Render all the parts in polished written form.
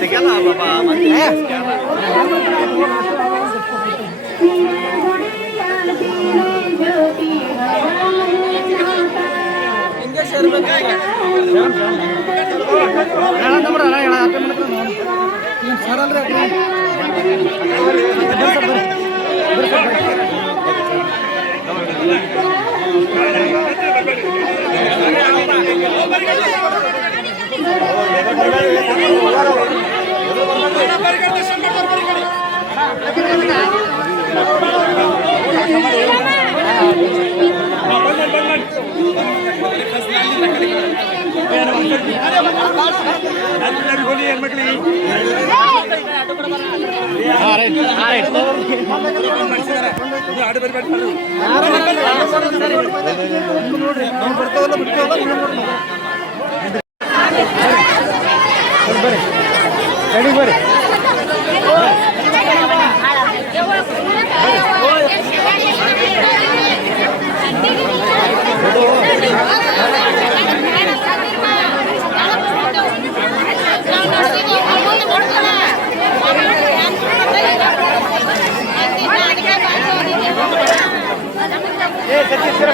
ಸಿಗಲ್ಲ ಬಾಬಾ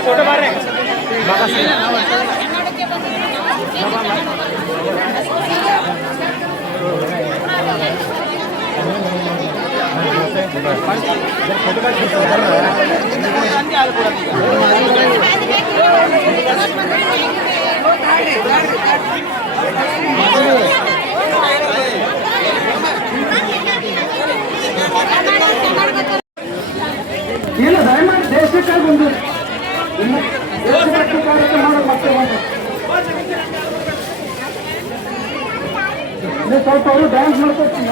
फोटो मारे ದಯಮಾಡಿ ದೇಶಕ್ಕಾಗಿ ಒಂದು ಸ್ವಲ್ಪ ಅವರು ಡ್ಯಾನ್ಸ್ ಮಾಡ್ಕೊಡ್ತೀನಿ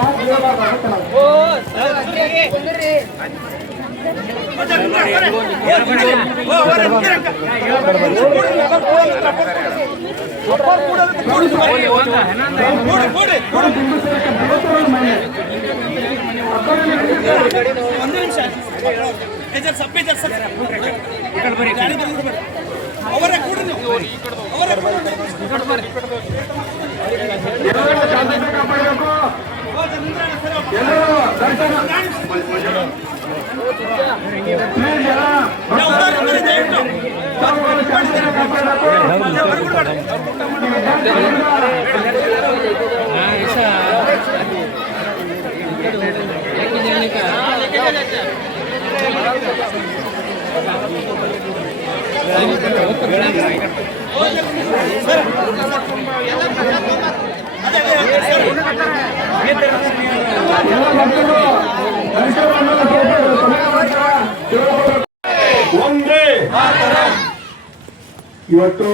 ಇವತ್ತು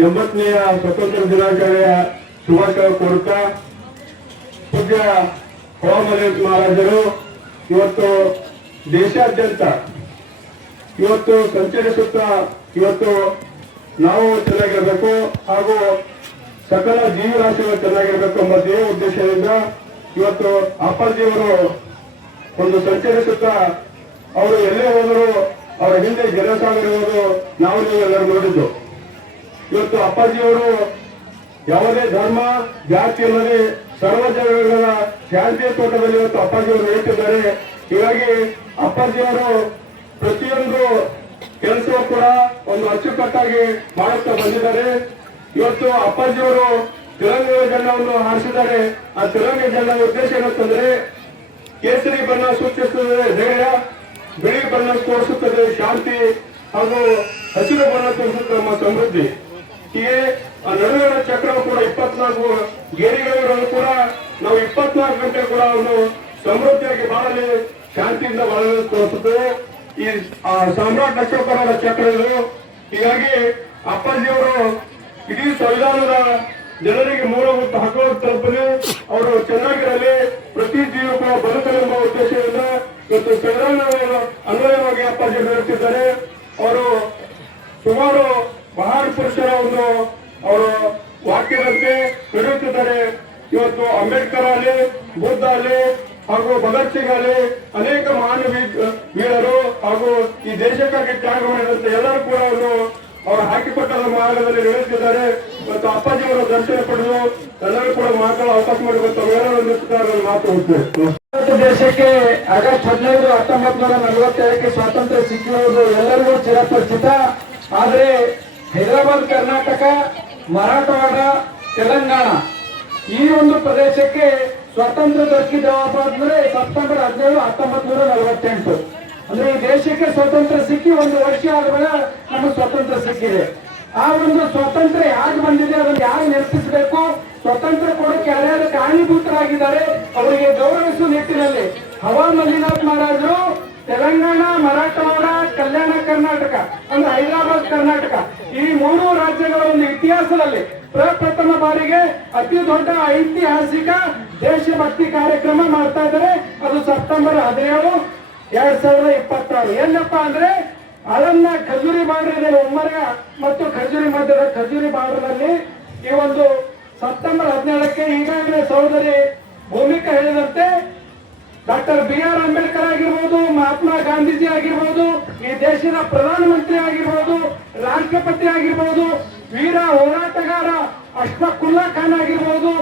80ನೇ ಸ್ವತಂತ್ರ ದಿನಾಚರಣೆಯ ಶುಭಾಶಯ ಕೋರುತ್ತಾ ಪೂಜ್ಯ ಹೋಮರೇಶ್ ಮಹಾರಾಜರು ಇವತ್ತು ದೇಶಾದ್ಯಂತ ಇವತ್ತು ಸಂಚರಿಸುತ್ತಾ ಇವತ್ತು ನಾವು ಚೆನ್ನಾಗಿರಬೇಕು ಹಾಗೂ ಸಕಲ ಜೀವರಾಶಿಗಳು ಚೆನ್ನಾಗಿರಬೇಕು ಎಂಬ ದೇವ ಉದ್ದೇಶದಿಂದ ಇವತ್ತು ಅಪ್ಪಾಜಿಯವರು ಒಂದು ಸಂಚರಿಸುತ್ತಾ ಅವರು ಎಲ್ಲೇ ಹೋದರೂ ಅವರ ಹಿಂದೆ ಜನಸಾಗರ ಇರುವುದು ನಾವು ನೀವೆಲ್ಲರೂ ನೋಡಿದ್ದು. ಇವತ್ತು ಅಪ್ಪಾಜಿಯವರು ಯಾವುದೇ ಧರ್ಮ ಜಾತಿ ಇಲ್ಲದೆ ಸರ್ವ ಜನಗಳ ಶಾಂತಿಯ ತೋಟದಲ್ಲಿ ಇವತ್ತು ಅಪ್ಪಾಜಿಯವರು ಹೇಳ್ತಿದ್ದಾರೆ. ಹೀಗಾಗಿ ಅಪ್ಪಾಜಿಯವರು ಪ್ರತಿಯೊಂದು ಕೆಲಸವೂ ಕೂಡ ಒಂದು ಅಚ್ಚುಕಟ್ಟಾಗಿ ಮಾಡುತ್ತಾ ಬಂದಿದ್ದಾರೆ. ಇವತ್ತು ಅಪ್ಪಾಜಿಯವರು ತಿರಂಗ ಜೆಂಡವನ್ನು ಹಾರಿಸಿದ್ದಾರೆ. ಆ ತಿರಂಗ ಜೆಂಡ ಉದ್ದೇಶ ಏನಂತಂದ್ರೆ ಕೇಸರಿ ಬಣ್ಣ ಸೂಚಿಸುತ್ತದೆ ಧೈರ್ಯ, ಬಿಳಿ ಬಣ್ಣ ತೋರಿಸುತ್ತದೆ ಶಾಂತಿ ಹಾಗೂ ಹಸಿರು ಬಣ್ಣ ತೋರಿಸುತ್ತದೆ ನಮ್ಮ ಸಮೃದ್ಧಿ. ಹೀಗೆ ಆ ನಡುವಿನ ಚಕ್ರವು ಕೂಡ 24 ಗೇರಿಗಳಿರೋದು ಕೂಡ ನಾವು 24 ಗಂಟೆ ಕೂಡ ಅವನು ಸಮೃದ್ಧಿಯಾಗಿ ಬಾಳಲಿ, ಶಾಂತಿಯಿಂದ ಬಾಳಲು ತೋರಿಸುತ್ತದೆ. ಈ ಸಾಮ್ರಾಟ್ ಅಶೋಕರ ಚಕ್ರ ಇದು. ಹೀಗಾಗಿ ಅಪ್ಪಾಜಿಯವರು ಇಡೀ ಸಂವಿಧಾನದ ಜನರಿಗೆ ಮೂಲಭೂತ ಹಕ್ಕುಗಳು ತಲುಪಲಿ, ಅವರು ಚೆನ್ನಾಗಿರಲಿ, ಪ್ರತಿ ಜೀವ ಕೂಡ ಬದುಕಲೆಂಬ ಉದ್ದೇಶದಿಂದ ಇವತ್ತು ಸಂವಿಧಾನದ ಅನ್ವಯವಾಗಿ ಅಪ್ಪಾಜಿ ನಡೆಯುತ್ತಿದ್ದಾರೆ. ಅವರು ಸುಮಾರು ಮಹಾನ್ ಪುರುಷರ ಒಂದು ಅವರು ವಾಕ್ಯದಂತೆ ನಡೆಯುತ್ತಿದ್ದಾರೆ. ಇವತ್ತು ಅಂಬೇಡ್ಕರ್ ಅಲ್ಲಿ, ಬುದ್ಧ ಅಲ್ಲಿ ಹಾಗೂ ಭಗತ್ ಸಿಂಗ್ ಅಲ್ಲಿ ಅನೇಕ ಮಹಾನ್ ವೀರರು ಹಾಗೂ ಈ ದೇಶಕ್ಕಾಗಿ ತ್ಯಾಗ ಮಾಡಿದಂತೆ ಎಲ್ಲರೂ ಕೂಡ ಅವರು ಹಾಕಿಕೊಟ್ಟ ಮಾರ್ಗದಲ್ಲಿ ನಡೆಯುತ್ತಿದ್ದಾರೆ. ಮತ್ತು ಅಪ್ಪಾಜಿಯವರ ದರ್ಶನ ಪಡೆದು ಎಲ್ಲರೂ ಕೂಡ ಮಾತಾಡೋ ಅವಕಾಶ ಮಾಡಿಕೊಂಡು ಮಾತು ಹೋಗ್ಬೇಕು. ಭಾರತ ದೇಶಕ್ಕೆ ಆಗಸ್ಟ್ 15, 1947 ಸ್ವಾತಂತ್ರ್ಯ ಸಿಕ್ಕಿರುವುದು ಎಲ್ಲರಿಗೂ ಚಿರಪರಿಚಿತ. ಆದರೆ ಹೈದರಾಬಾದ್, ಕರ್ನಾಟಕ, ಮರಾಠವಾಡ, ತೆಲಂಗಾಣ ಈ ಒಂದು ಪ್ರದೇಶಕ್ಕೆ ಸ್ವಾತಂತ್ರ್ಯ ದೊರಕಿದ ಅಂದ್ರೆ ಸೆಪ್ಟೆಂಬರ್ 17, 1948. ಅಂದ್ರೆ ಈ ದೇಶಕ್ಕೆ ಸ್ವಾತಂತ್ರ್ಯ ಸಿಕ್ಕಿ 1 ವರ್ಷ ಆದ್ಮೇಲೆ ನಮಗೆ ಸ್ವಾತಂತ್ರ್ಯ ಸಿಕ್ಕಿದೆ. ಆ ಒಂದು ಸ್ವಾತಂತ್ರ್ಯ ಯಾಕೆ ಬಂದಿದೆ, ಅದನ್ನು ಯಾರು ನೆನಪಿಸಬೇಕು, ಸ್ವಾತಂತ್ರ್ಯ ಕೊಡಕ್ಕೆ ಯಾರ್ಯಾರು ಕಾರಣೀಭೂತರಾಗಿದ್ದಾರೆ ಅವರಿಗೆ ಗೌರವಿಸುವ ನಿಟ್ಟಿನಲ್ಲಿ ಹವಾ ಮಲ್ಲಿನಾಥ್ ಮಹಾರಾಜರು ತೆಲಂಗಾಣ, ಮರಾಠವಾಡ, ಕಲ್ಯಾಣ ಕರ್ನಾಟಕ ಅಂದ್ರೆ ಹೈದರಾಬಾದ್, ಕರ್ನಾಟಕ ಈ 3 ರಾಜ್ಯಗಳ ಒಂದು ಇತಿಹಾಸದಲ್ಲಿ ಪ್ರಪ್ರಥಮ ಬಾರಿಗೆ ಅತಿ ದೊಡ್ಡ ಐತಿಹಾಸಿಕ ದೇಶಭಕ್ತಿ ಕಾರ್ಯಕ್ರಮ ಮಾಡ್ತಾ ಇದ್ದಾರೆ. ಅದು ಸೆಪ್ಟೆಂಬರ್ 17, 2026. ಏನಪ್ಪ ಅಂದ್ರೆ ಅದನ್ನ ಖಜೂರಿ ಬಾರ್ಡರ್ ಇದೆ, ಉಮ್ಮರ ಮತ್ತು ಖಜೂರಿ ಮಧ್ಯದ ಖಜೂರಿ ಬಾರ್ಡರ್ನಲ್ಲಿ ಈ ಒಂದು ಸೆಪ್ಟೆಂಬರ್ 17ಕ್ಕೆ ಈಗಾಗಲೇ ಸಹೋದರಿ ಭೂಮಿಕಾ ಹೇಳಿದಂತೆ ಡಾಕ್ಟರ್ BR ಅಂಬೇಡ್ಕರ್ ಆಗಿರ್ಬೋದು, ಮಹಾತ್ಮ ಗಾಂಧೀಜಿ ಆಗಿರ್ಬೋದು, ಈ ದೇಶದ ಪ್ರಧಾನಮಂತ್ರಿ ಆಗಿರ್ಬೋದು, ರಾಷ್ಟ್ರಪತಿ ಆಗಿರ್ಬೋದು, ವೀರ ಹೋರಾಟಗಾರ ಅಶ್ಫಾಕುಲ್ಲಾ ಖಾನ್ ಆಗಿರ್ಬೋದು,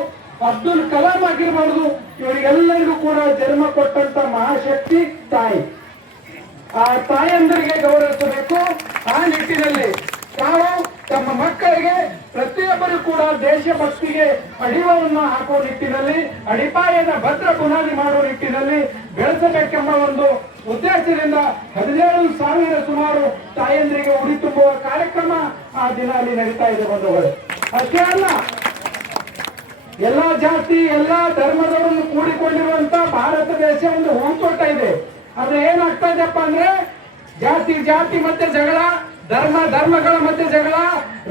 ಅಬ್ದುಲ್ ಕಲಾಂ ಆಗಿರ್ಬೋದು, ಇವರಿಗೆಲ್ಲರಿಗೂ ಕೂಡ ಜನ್ಮ ಕೊಟ್ಟಂತ ಮಹಾಶಕ್ತಿ ತಾಯಿ. ಆ ತಾಯಂದರಿಗೆ ಗೌರವಿಸಬೇಕು. ಆ ನಿಟ್ಟಿನಲ್ಲಿ ತಾವು ತಮ್ಮ ಮಕ್ಕಳಿಗೆ ಪ್ರತಿಯೊಬ್ಬರು ಕೂಡ ದೇಶಭಕ್ತಿಗೆ ಅಡಿವವನ್ನು ಹಾಕುವ ನಿಟ್ಟಿನಲ್ಲಿ, ಅಡಿಪಾಯದ ಭದ್ರ ಬುನಾದಿ ಮಾಡುವ ನಿಟ್ಟಿನಲ್ಲಿ ಬೆಳೆಸಬೇಕೆಂಬ ಒಂದು ಉದ್ದೇಶದಿಂದ 17,000 ಸುಮಾರು ತಾಯಂದರಿಗೆ ಉಡಿ ತುಂಬುವ ಕಾರ್ಯಕ್ರಮ ಆ ದಿನ ಅಲ್ಲಿ ನಡೀತಾ ಇದೆ ಬಂಧುಗಳು. ಅಷ್ಟೇ ಅಲ್ಲ, ಎಲ್ಲಾ ಜಾತಿ ಎಲ್ಲಾ ಧರ್ಮದವರನ್ನು ಕೂಡಿಕೊಂಡಿರುವಂತ ಭಾರತ ದೇಶ ಒಂದು ಹೂತೋಟ ಇದೆ. ಆದ್ರೆ ಏನಾಗ್ತಾ ಇದೆಪ್ಪ ಅಂದ್ರೆ ಜಾತಿ ಮಧ್ಯೆ ಜಗಳ, ಧರ್ಮಗಳ ಮಧ್ಯೆ ಜಗಳ,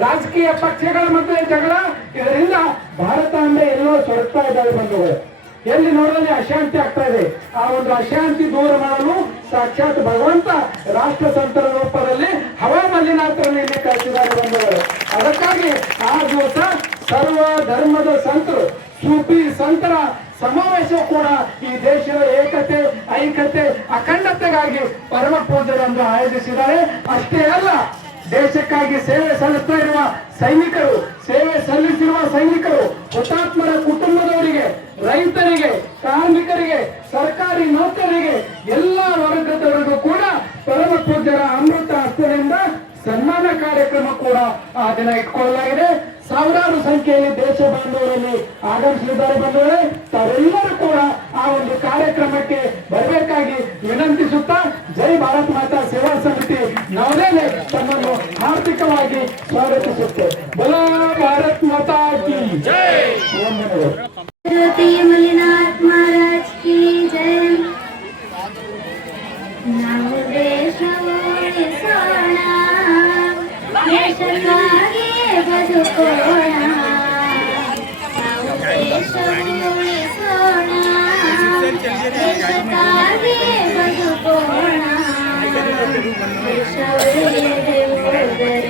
ರಾಜಕೀಯ ಪಕ್ಷಗಳ ಮಧ್ಯೆ ಜಗಳ. ಇದರಿಂದ ಭಾರತ ಅಂದ್ರೆ ಎಲ್ಲೋ ಸೊರಗ್ತಾ ಇದ್ದಾವೆ ಬಂಧುಗಳು. ಎಲ್ಲಿ ನೋಡಲಿ ಅಶಾಂತಿ ಆಗ್ತಾ ಇದೆ. ಆ ಒಂದು ಅಶಾಂತಿ ದೂರ ಮಾಡಲು ಸಾಕ್ಷಾತ್ ಭಗವಂತ ರಾಷ್ಟ್ರ ಸಂತರ ರೂಪದಲ್ಲಿ ಹವಾ ಮಲ್ಲಿನಾಥರನ್ನು ಇಲ್ಲಿ ಕಳಿಸಿದ್ದಾರೆ ಬಂಧುಗಳು. ಅದಕ್ಕಾಗಿ ಆ ದಿವಸ ಸರ್ವ ಧರ್ಮದ ಸಂತರು, ಸೂಫಿ ಸಂತರ ಸಮಾವೇಶ ಕೂಡ ಈ ದೇಶದ ಏಕತೆ, ಐಕ್ಯತೆ, ಅಖಂಡತೆಗಾಗಿ ಪರಮ ಪೂಜೆಯನ್ನು ಆಯೋಜಿಸಿದ್ದಾರೆ. ಅಷ್ಟೇ ಅಲ್ಲ, ದೇಶಕ್ಕಾಗಿ ಸೇವೆ ಸಲ್ಲಿಸ್ತಾ ಇರುವ ಸೈನಿಕರು, ಸೇವೆ ಸಲ್ಲಿಸಿರುವ ಸೈನಿಕರು, ಹುತಾತ್ಮರ ಕುಟುಂಬದವರಿಗೆ, ರೈತರಿಗೆ, ಕಾರ್ಮಿಕರಿಗೆ, ಸರ್ಕಾರಿ ನೌಕರರಿಗೆ, ಎಲ್ಲ ವರ್ಗದವರಿಗೂ ಕೂಡ ಪರಮ ಪೂಜ್ಯರ ಅಮೃತ ಹಸ್ತದಿಂದ ಸನ್ಮಾನ ಕಾರ್ಯಕ್ರಮ ಕೂಡ ಆ ದಿನ ಇಟ್ಕೊಳ್ಳಲಾಗಿದೆ. ಸಾವಿರಾರು ಸಂಖ್ಯೆಯಲ್ಲಿ ದೇಶ ಬಾಂಧವರಲ್ಲಿ ಆಗಮಿಸಲಿದ್ದಾರೆ ಬಂಧುಗಳೇ. ತಾವೆಲ್ಲರೂ ಕೂಡ ಆ ಒಂದು ಕಾರ್ಯಕ್ರಮಕ್ಕೆ ಬರಬೇಕಾಗಿ ವಿನಂತಿಸುತ್ತಾ, ಜೈ ಭಾರತ್ ಮಾತಾ ಸೇವಾ ಸಮಿತಿ ನವದೆಹಲಿ ತಮ್ಮನ್ನು ಹಾರ್ದಿಕವಾಗಿ ಸ್ವಾಗತಿಸುತ್ತೆ. ಬಲೋ ಭಾರತ್ ಮಾತಾ ಕಿ ಜೈ. ಮಲ್ಲಿನಾಥ್ ಮಹಾರಾಜ್ ಕಿ ಜೈ. ನಾವು ದೇಶವು ಉಳಿಸೋಣ, ದೇಶಕ್ಕಾಗಿ ಬದುಕೋಣ. ನಾವು ದೇಶವು ಉಳಿಸೋಣ, ದೇಶಕ್ಕಾಗಿ ಬದುಕೋಣ. ದೇಶ ಉಳಿಯದೆ ಹೋದರೆ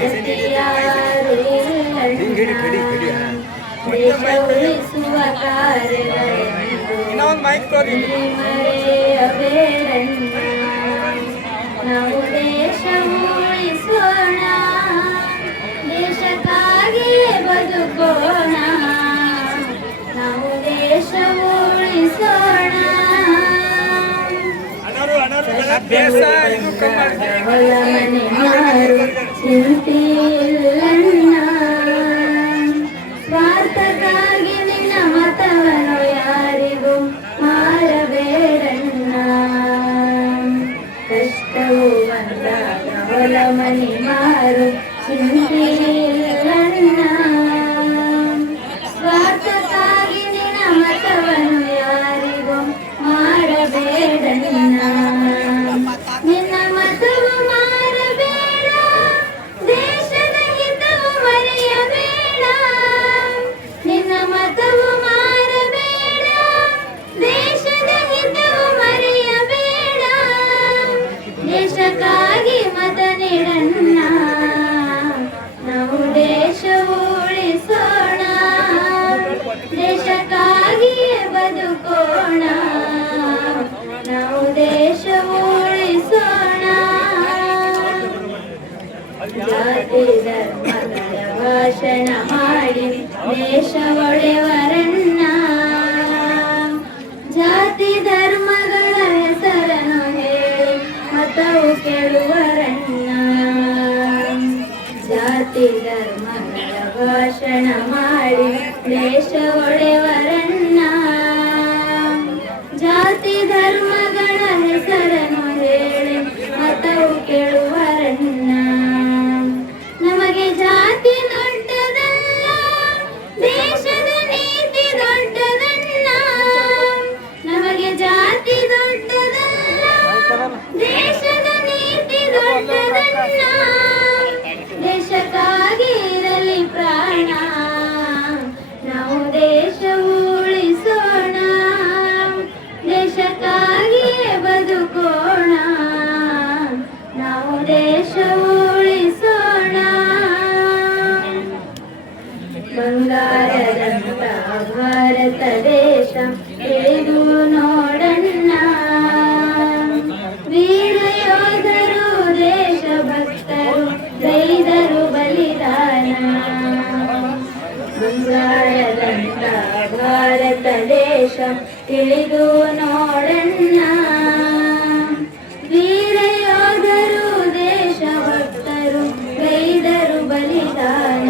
ಗತಿಯಾರು ಇಲ್ಲಣ್ಣ. ದೇಶ ಉಳಿಸುವ ಕಾರ್ಯಗಳನ್ನು ಮರೆಯಬೇಡಣ್ಣ. ನಾವು ದೇಶ ಉಳಿಸೋಣ, ದೇಶಕ್ಕಾಗಿ ಬದುಕೋಣ. ನಾವು ದೇಶ ಉಳಿಸೋಣ. ಮನೆ ಮಾರು ಚಿಂತಿಲ್ಲಣ್ಣ. ಸ್ವಾರ್ಥಕ್ಕಾಗಿ ನಿನ್ನ ಮತವನ್ನು ಯಾರಿಗೂ ಮಾರಬೇಡಣ್ಣ. ಕಷ್ಟವು ಬಂದಾಗ ಹೊಲ ಮನೆ ಮಾರು ಚಿಂತಿಲ್ಲಣ್ಣ. ಸ್ವಾರ್ಥಕ್ಕಾಗಿ ನಿನ್ನ ಮತವನ್ನು ಯಾರಿಗೂ ಮಾರಬೇಡಣ್ಣ. ಜಾತಿ ಧರ್ಮಗಳ ಹೆಸರನ್ನು ಹೇಳಿ ಮತವು ಕೇಳುವರಣ್ಣ. ಜಾತಿ ಧರ್ಮಗಳ ಭಾಷಣ ಮಾಡಿ ದೇಶ ಒಡೆವರಣ್ಣ. ಜಾತಿ ಧರ್ಮಗಳ ಹೆಸರನ್ನು ಹೇಳಿ ಮತವು ಕೇಳುವರಣ್ಣ. ನಮಗೆ ಜಾತಿ ದೊಡ್ಡದಲ್ಲ, ದೇಶದ ನೀತಿ ದೊಡ್ಡದಲ್ಲ. ನಮಗೆ ಜಾತಿ ದೊಡ್ಡದಲ್ಲ, ದೇಶದ ನೀತಿ ದೊಡ್ಡದಲ್ಲ. ದೇಶಕ್ಕಾಗಿ ಇರಲಿ ಪ್ರಾಣ, ನಾವು ದೇಶ ಉಳಿಸೋಣ. ದೇಶಕ್ಕಾಗಿಯೇ ಬದುಕೋಣ, ನಾವು ದೇಶ ಉಳಿಸೋಣ. ಬಂಗಾರದಂತ ಭಾರತ ದೇಶ ತಿಳಿದು ನೋಡಣ್ಣ. ವೀರ ಯೋಧರು ದೇಶ ಭಕ್ತರು ಗೈದರು ಬಲಿದಾನ. ಬಂಗಾರದಂತ ಭಾರತ ದೇಶ ತಿಳಿದು ನೋಡಣ್ಣ. ವೀರ ಯೋಧರು ದೇಶ ಭಕ್ತರು ಗೈದರು ಬಲಿದಾನ.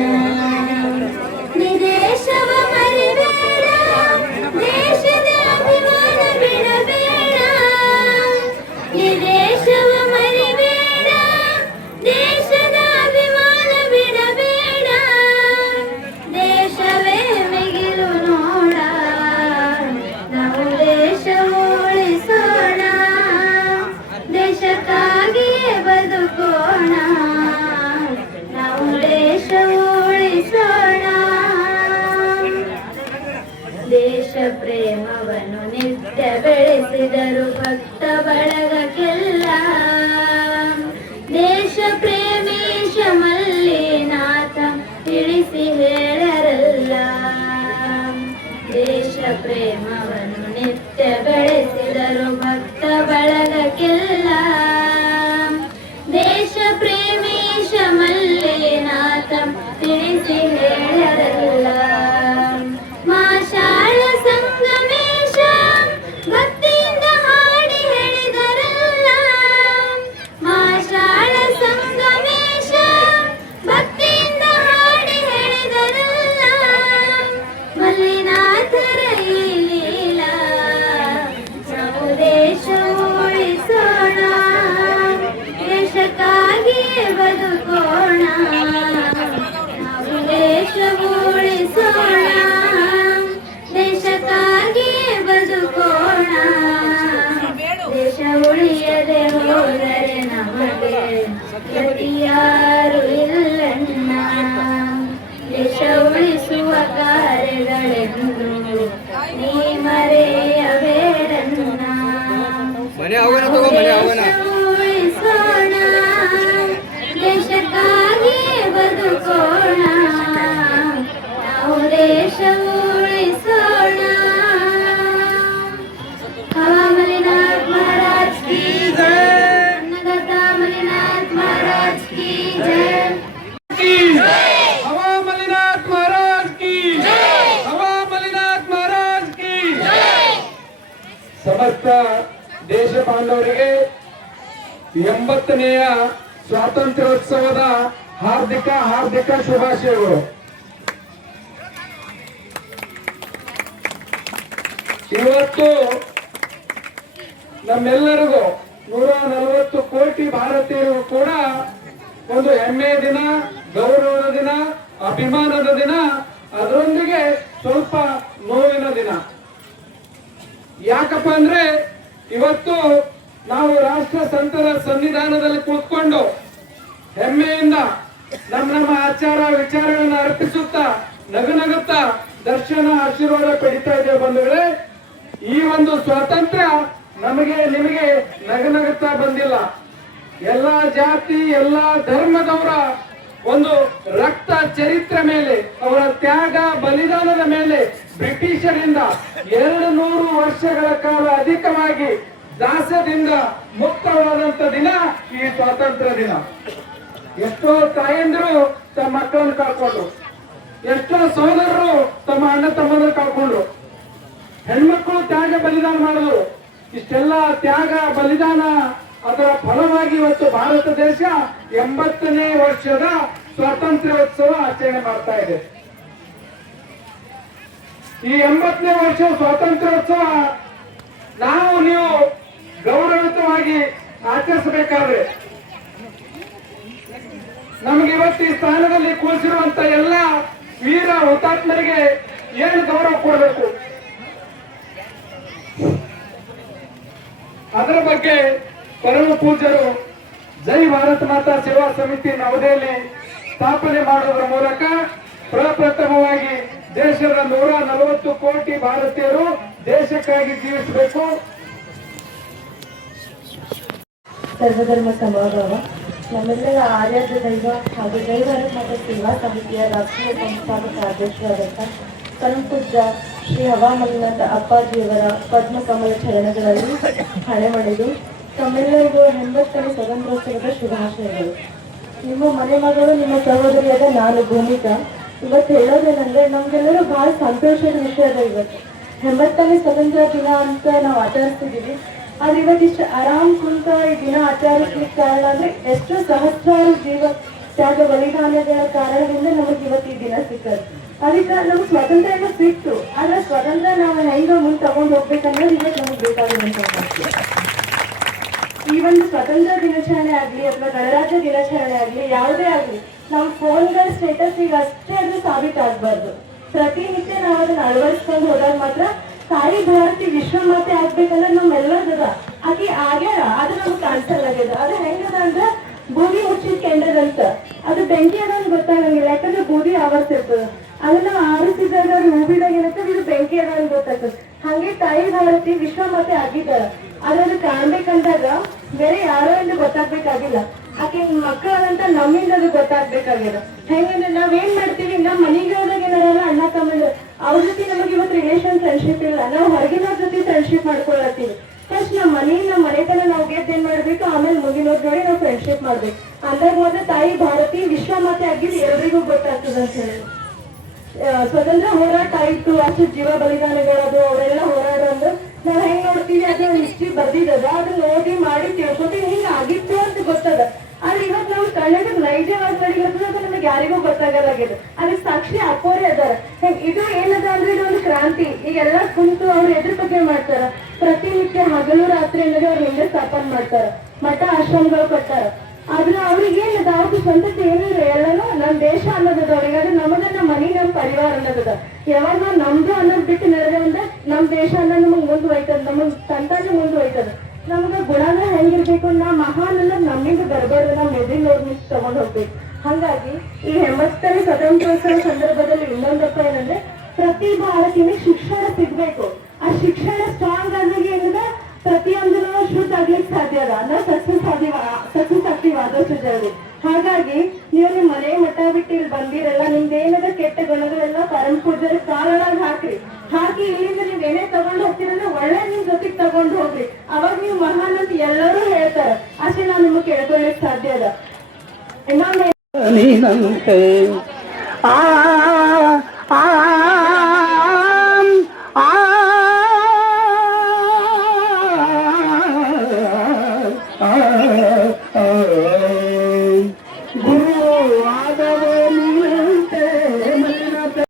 ನಿದೇಶವ ಮರಿಬೇಡ, ದೇಶದ ಅಭಿಮಾನ ಬಿಡಬೇಡ. ನಿದೇಶವ ಮರಿಬೇಡ, ದೇಶದ ಅಭಿಮಾನ ಬಿಡಬೇಡ. ದೇಶವೇ ಮಿಗಿಲು ನೋಡ, ನಾವು ದೇಶ ಉಳಿಸೋಣ. ದೇಶಕ್ಕಾಗಿಯೇ ಬದುಕೋಣ, ನಾವು ದೇಶ ಉಳಿಸೋಣ. ದೇಶ ಪ್ರೇಮವನ್ನು ನಿತ್ಯ ಬೆಳೆಸಿದರು ಭಕ್ತ ಬಳಗಕ್ಕೆಲ್ಲ. ದೇಶ ಪ್ರೇಮೀಶ ಮಲ್ಲಿನಾಥ ತಿಳಿಸಿ ಹೇಳರಲ್ಲ. ದೇಶ ಪ್ರೇಮವನ್ನು ನಿತ್ಯ ಬೆಳೆಸಿದರು ಭಕ್ತ ಬಳಗಕ್ಕೆಲ್ಲ. ದೇಶ ಪ್ರೇಮೀಶ ಮಲ್ಲಿನಾಥ ತಿಳಿಸಿ ಹೇಳರಲ್ಲ. ಮಾಷಾಳ ಸಂಗಮೇಶ ಭಕ್ತಿಯಿಂದ ಹಾಡಿ ಹೇಳಿದರಲ್ಲ. ಮಾಷಾಳ ಸಂಗಮೇಶ ಭಕ್ತಿಯಿಂದ ಹಾಡಿ ಹೇಳಿದರಲ್ಲ. ಮಲ್ಲಿನಾಥರ ಈ ಲೀಲಾ, ನಾವು ದೇಶ ಉಳಿಸೋಣ. ದೇಶಕ್ಕಾಗಿಯೇ ಬದುಕೋಣ, ನಾವು ದೇಶ ಉಳಿಸೋಣ. ದೇಶಕ್ಕಾಗಿಯೇ ಬದುಕೋಣ. ದೇಶ ಉಳಿಯದೆ ಹೋದರೆ ನಮಗೆ ಗತಿಯಾರು ಇಲ್ಲಣ್ಣ. ದೇಶ ಉಳಿಸುವ ಕಾರ್ಯಗಳೆಂದು ನೀ ಮರೆಯಬೇಡಣ್ಣ. ದೇಶ ಉಳಿಸೋಣ, ದೇಶಕ್ಕಾಗಿಯೇ ಬದುಕೋಣ, ನಾವು ದೇಶ ಉಳಿಸೋಣ. ಹವಾ ಮಲ್ಲಿನಾಥ್ ಮಹಾರಾಜ್ ಕಿ ಜೈ. ಅನ್ನದಾತಾ ಮಲ್ಲಿನಾಥ್ ಮಹಾರಾಜ್ ಕಿ ಜೈ. हवा मलिनाथ महाराज की हवा मलिनाथ महाराज की ಸಮಸ್ತ ದೇಶ ಬಾಂಧವರಿಗೆ 80ನೇಯ ಸ್ವಾತಂತ್ರ್ಯೋತ್ಸವದ ಹಾರ್ದಿಕ ಶುಭಾಶಯಗಳು. ಇವತ್ತು ನಮ್ಮೆಲ್ಲರಿಗೂ 140 ಕೋಟಿ ಭಾರತೀಯರಿಗೂ ಕೂಡ ಒಂದು ಹೆಮ್ಮೆಯ ದಿನ, ಗೌರವದ ದಿನ, ಅಭಿಮಾನದ ದಿನ, ಅದರೊಂದಿಗೆ ಸ್ವಲ್ಪ ನೋವಿನ ದಿನ. ಯಾಕಪ್ಪ ಅಂದ್ರೆ ಇವತ್ತು ನಾವು ರಾಷ್ಟ್ರ ಸಂತರ ಸನ್ನಿಧಾನದಲ್ಲಿ ಕೂತ್ಕೊಂಡು ಹೆಮ್ಮೆಯಿಂದ ನಮ್ಮ ಆಚಾರ ವಿಚಾರಗಳನ್ನು ಅರ್ಪಿಸುತ್ತಾ ನಗುತ್ತಾ ದರ್ಶನ ಆಶೀರ್ವಾದ ಪಡಿತಾ ಇದ್ದೇವೆ ಬಂಧುಗಳೇ. ಈ ಒಂದು ಸ್ವಾತಂತ್ರ್ಯ ನಮಗೆ ನಿಮಗೆ ನಗುತ್ತಾ ಬಂದಿಲ್ಲ. ಎಲ್ಲಾ ಜಾತಿ ಎಲ್ಲಾ ಧರ್ಮದವರ ಒಂದು ರಕ್ತ ಚರಿತ್ರೆ ಮೇಲೆ, ಅವರ ತ್ಯಾಗ ಬಲಿದಾನದ ಮೇಲೆ ಬ್ರಿಟಿಷರಿಂದ 200 ವರ್ಷಗಳ ಕಾಲ ಅಧಿಕವಾಗಿ ದಾಸ್ಯದಿಂದ ಮುಕ್ತವಾದಂತ ದಿನ ಈ ಸ್ವಾತಂತ್ರ್ಯ ದಿನ. ಎಷ್ಟೋ ತಾಯಂದಿರು ತಮ್ಮ ಮಕ್ಕಳನ್ನು ಕಳ್ಕೊಂಡ್ರು, ಎಷ್ಟೋ ಸಹೋದರರು ತಮ್ಮ ಅಣ್ಣ ತಮ್ಮನ್ನು ಕಳ್ಕೊಂಡ್ರು. ಹೆಣ್ಮಕ್ಳು ತ್ಯಾಗ ಬಲಿದಾನ ಮಾಡಿದ್ರು. ಇಷ್ಟೆಲ್ಲ ತ್ಯಾಗ ಬಲಿದಾನ ಅದರ ಫಲವಾಗಿ ಇವತ್ತು ಭಾರತ ದೇಶ 80ನೇ ವರ್ಷದ ಸ್ವಾತಂತ್ರ್ಯೋತ್ಸವ ಆಚರಣೆ ಮಾಡ್ತಾ ಇದೆ. ಈ 80ನೇ ವರ್ಷ ಸ್ವಾತಂತ್ರ್ಯೋತ್ಸವ ನಾವು ನೀವು ಗೌರವಯುತವಾಗಿ ಆಚರಿಸಬೇಕಾದ್ರೆ ನಮ್ಗೆ ಇವತ್ತು ಈ ಸ್ಥಾನದಲ್ಲಿ ಕೂರಿಸಿರುವಂತ ಎಲ್ಲ ವೀರ ಹುತಾತ್ಮರಿಗೆ ಏನು ಗೌರವ ಕೊಡಬೇಕು ಅದರ ಬಗ್ಗೆ ಪರಮ ಪೂಜ್ಯರು ಜೈ ಭಾರತ ಮಾತಾ ಸೇವಾ ಸಮಿತಿ ನವದೆಹಲಿ ಸ್ಥಾಪನೆ ಮಾಡುವುದರ ಮೂಲಕ ಪ್ರಪ್ರಥಮವಾಗಿ ದೇಶದ 140 ಕೋಟಿ ಭಾರತೀಯರು ದೇಶಕ್ಕಾಗಿ ಜೀವಿಸಬೇಕು. ಸರ್ವಧರ್ಮ ಸಮಾಗಮ ನಮ್ಮೆಲ್ಲರ ಆರಾಧ್ಯ ದೈವ ಹಾಗೂ ಜೈ ಭಾರತ್ ಮಾತಾ ಸೇವಾ ಸಮಿತಿಯ ರಾಷ್ಟ್ರೀಯ ಸಂಸ್ಥಾಪಕ ಅಧ್ಯಕ್ಷರಾದಂಥ ಪರಮ ಪೂಜ್ಯ ಶ್ರೀ ಹವಾಮಲ್ಲಿನಾಥ ಅಪ್ಪಾಜಿಯವರ ಪದ್ಮಕಮಲ ಚರಣಗಳಲ್ಲಿ ಹಣೆ ಮಾಡಿದ್ದು ತಮ್ಮೆಲ್ಲರಿಗೂ 80ನೇ ಸ್ವಾತಂತ್ರ್ಯೋತ್ಸವದ ಶುಭಾಶಯಗಳು. ನಿಮ್ಮ ಮನೆ ಮಗಳು, ನಿಮ್ಮ ಸಹೋದರಿಯಾದ ನಾನು ಭೂಮಿಕಾ ಇವತ್ತು ಹೇಳೋದೇನೆಂದ್ರೆ ನಮ್ಗೆಲ್ಲರೂ ಬಹಳ ಸಂತೋಷದ ವಿಷಯದ ಇವತ್ತು 80ನೇ ಸ್ವಾತಂತ್ರ್ಯ ದಿನ ಅಂತ ನಾವು ಆಚರಿಸ್ತಿದ್ದೀವಿ. ಆದ್ರೆ ಇವತ್ತಿಷ್ಟು ಆರಾಮ್ ಕುಂತ ಈ ದಿನ ಆಚರಿಸ್ಲಿಕ್ಕೆ ಕಾರಣ ಅಂದ್ರೆ ಎಷ್ಟು ಸಹಸ್ರಾರು ಜೀವ ತ್ಯಾಗ ಬಲಿದಾನಗಳ ಕಾರಣದಿಂದ ನಮಗೆ ಇವತ್ತು ಈ ದಿನ ಸಿಕ್ಕದು. ಅದಕ್ಕೆ ನಮ್ಗೆ ಸ್ವಾತಂತ್ರ್ಯ ಎಲ್ಲ ಸಿಕ್ತು, ಆದ್ರೆ ಸ್ವಾತಂತ್ರ್ಯ ನಾವು ಹೆಂಗ ಮುಂದೆ ತಗೊಂಡು ಹೋಗ್ಬೇಕನ್ನೋದು ಇವತ್ತು ನಮಗೆ ಬೇಕಾಗಿರುವಂತ. ಈ ಒಂದು ಸ್ವಾತಂತ್ರ್ಯ ದಿನಾಚರಣೆ ಆಗ್ಲಿ ಅಥವಾ ಗಣರಾಜ್ಯ ದಿನಾಚರಣೆ ಆಗ್ಲಿ ಯಾವುದೇ ಆಗ್ಲಿ ನಮ್ಮ ಫೋನ್ಗಳ ಸ್ಟೇಟಸ್ ಈಗ ಅಷ್ಟೇ ಅದು ಸಾಬೀತಾಗಬಾರ್ದು. ಪ್ರತಿನಿತ್ಯ ನಾವು ಅದನ್ನ ಅಳವಡಿಸ್ಕೊಂಡು ಹೋದಾಗ ಮಾತ್ರ ತಾಯಿ ಭಾರತಿ ವಿಶ್ವಮಾತೆ ಆಗ್ಬೇಕಂದ್ರೆ ನಮ್ಮೆಲ್ಲರದ ಆಕಿ ಆಗ್ಯಾರ, ಅದು ನಮ್ಗೆ ಕಾಣಿಸಲಾಗ್ಯದ. ಅದು ಹೆಂಗದ ಅಂದ್ರೆ ಬೂದಿ ಮುಚ್ಚಿದ ಕೆಂಡದಂತ ಅದು ಬೆಂಕಿ ಅದ ಗೊತ್ತಾಗಂಗಿಲ್ಲ, ಯಾಕಂದ್ರೆ ಬೂದಿ ಆವರ್ತಿರ್ತದ. ಅದನ್ನ ಆರಿಸಿದಾಗ ಅದು ಹೂಬಿದಾಗ ಏನಂತ ಇದು ಬೆಂಕಿ ಅದ ಅಂತ ಗೊತ್ತಾಗ್ತದೆ. ಹಂಗೆ ತಾಯಿ ಭಾರತಿ ವಿಶ್ವಮಾತೆ ಆಗಿದ್ದಾರ. ಅದನ್ನು ಕಾಣ್ಬೇಕಂದಾಗ ಬೇರೆ ಯಾರೋ ಎಂದು ಗೊತ್ತಾಗ್ಬೇಕಾಗಿಲ್ಲ, ಆಕೆ ಮಕ್ಕಳಂತ ನಮ್ಮಿಂದ ಅದು ಗೊತ್ತಾಗ್ಬೇಕಾಗ್ಯದ. ಹೆಂಗಂದ್ರೆ ನಾವೇನ್ ಮಾಡ್ತೀವಿ, ನಮ್ಮ ಮನೆಗೆ ಹೋದಾಗ ಏನಾರಲ್ಲ ಅಣ್ಣ ತಮ್ಮ ಅವ್ರ ಜೊತೆ ನಮಗೆ ಇವತ್ತು ರಿಲೇಷನ್ ಫ್ರೆಂಡ್ಶಿಪ್ ಇಲ್ಲ, ನಾವು ಹೊರಗಿನವ್ರ ಜೊತೆ ಫ್ರೆಂಡ್ಶಿಪ್ ಮಾಡ್ಕೊಳತ್ತೀವಿ. ಫಸ್ಟ್ ನಮ್ಮ ಮನೆತನ ನಾವು ಗೆದ್ದು ಏನ್ ಮಾಡ್ಬೇಕು, ಆಮೇಲೆ ಮುಗಿನೋರ್ ನೋಡಿ ನಾವು ಫ್ರೆಂಡ್ಶಿಪ್ ಮಾಡ್ಬೇಕು. ಅಂದಾಗ ಮೊದಲು ತಾಯಿ ಭಾರತಿ ವಿಶ್ವಮಾತೆ ಆಗಿದ್ದು ಎಲ್ರಿಗೂ ಗೊತ್ತಾಗ್ತದ ಅಂತ ಹೇಳಿ. ಸ್ವತಂತ್ರ ಹೋರಾಟ ಆಯ್ತು, ಅಷ್ಟು ಜೀವ ಬಲಿದಾನಗಳದು ಅವರೆಲ್ಲ ಹೋರಾಟ ಅಂದ್ರೆ ನಾವ್ ಹೆಂಗ್ ನೋಡ್ತೀವಿ, ಅದು ಹಿಸ್ಟ್ರಿ ಬರ್ದಿದ್ದದ, ಅದನ್ನ ಓದಿ ಮಾಡಿ ತಿಳ್ಕೊತೀವಿ ಹಿಂಗ ಆಗಿತ್ತು ಅಂತ ಗೊತ್ತದ. ಆದ್ರೆ ಇವತ್ತು ನಾವು ಕನ್ನಡ ನೈಜವಾಗಿ ಬರೀಗತ್ತದ ಅದು ನಮಗೆ ಯಾರಿಗೂ ಗೊತ್ತಾಗಲಾಗಿದೆ. ಅದಕ್ಕೆ ಸಾಕ್ಷಿ ಅಪ್ಪೋರೇ ಅದಾರ. ಇದು ಏನದ ಅಂದ್ರೆ ಇದೊಂದು ಕ್ರಾಂತಿ. ಈಗೆಲ್ಲ ಕುಂತು ಅವ್ರು ಎದ್ರ ಬಗ್ಗೆ ಮಾಡ್ತಾರ, ಪ್ರತಿನಿತ್ಯ ಹಗಲು ರಾತ್ರಿ ಅನ್ನೋದು ಅವ್ರ ಹಿಂದೆ ಸ್ಥಾಪನೆ ಮಾಡ್ತಾರ, ಮಠ ಆಶ್ರಮಗಳು ಕಟ್ಟಾರ. ಆದ್ರೆ ಅವ್ರಿಗೆ ಏನದ ಅವ್ರದ್ದು ಸ್ವಂತತೆ ಏನಿಲ್ಲ, ಎಲ್ಲನೂ ನಮ್ ದೇಶ ಅನ್ನೋದದ ಅವ್ರಿಗೆ. ಅದು ನಮ್ಮದ, ನಮ್ಮ ಮನಿ, ನಮ್ ಪರಿವಾರ ಅನ್ನೋದದ. ಯಾವಾಗ ನಾವು ನಮ್ದು ಅನ್ನೋದು ಬಿಟ್ಟು ನಡೆದ್ರೆ ನಮ್ ದೇಶ ಅನ್ನೋದು ನಮಗ್ ಮುಂದುವಯ್ತದ, ನಮಗ್ ತಂತಾನೆ ಮುಂದುವಯ್ತದ. ನಮ್ಗ ಗುಣನ ಹೆಂಗಿರ್ಬೇಕು, ನಾ ಮಹಾನ್ ಅನ್ನೋದು ನಮ್ಮಿಂದ ಬರಬಾರ್ದು, ನಮ್ ಎದುರಿನವ್ರನ್ನ ತಗೊಂಡ್ ಹೋಗ್ಬೇಕು. ಹಂಗಾಗಿ ಈ 80ನೇ ಸ್ವಾತಂತ್ರ್ಯೋತ್ಸವ ಸಂದರ್ಭದಲ್ಲಿ ಇನ್ನೊಂದಪ್ಪ ಏನಂದ್ರೆ ಪ್ರತಿ ಭಾರತೀಯ ಶಿಕ್ಷಣ ಸಿಗ್ಬೇಕು. ಆ ಶಿಕ್ಷಣ ಸ್ಟ್ರಾಂಗ್ ಆದಾಗ ಏನದ ಪ್ರತಿಯೊಂದು ಶುದ್ಧ ಆಗ್ಲಿಕ್ಕೆ ಸಾಧ್ಯ ಅದ, ನಾವು ಸಕ್ಸಸ್ ಆಗ್ತೀವಿ ಆದಷ್ಟು ಜಲ್ದಿ. ಹಾಗಾಗಿ ನೀವು ನಿಮ್ ಮನೆ ಮಠ ಬಿಟ್ಟು ಇಲ್ಲಿ ಬಂದಿರಲ್ಲ, ನಿಮ್ದು ಏನದ ಕೆಟ್ಟ ಗುಣಗಳೆಲ್ಲ ಪರಮ ಪೂಜ್ಯರ ಕಾಲೊಳಗೆ ಹಾಕಿ ಇಲ್ಲಿಂದ ನೀವ್ ಏನೇ ತಗೊಂಡು ಹೋಗ್ತೀರಲ್ಲ ಒಳ್ಳೆ ನಿಮ್ ಜೊತೆಗೆ ತಗೊಂಡು ಹೋಗ್ರಿ. ಅವಾಗ ನೀವು ಮಹಾನ್ ಅಂತ ಎಲ್ಲರೂ ಹೇಳ್ತಾರ. ಅಷ್ಟೇ ನಾವು ನಿಮ್ಗೆ ಕೇಳ್ಕೊಳ್ಲಿಕ್ಕೆ ಸಾಧ್ಯ ಅದ. ಇನ್ನೊಂದು ನೀನಂತೆ ಆ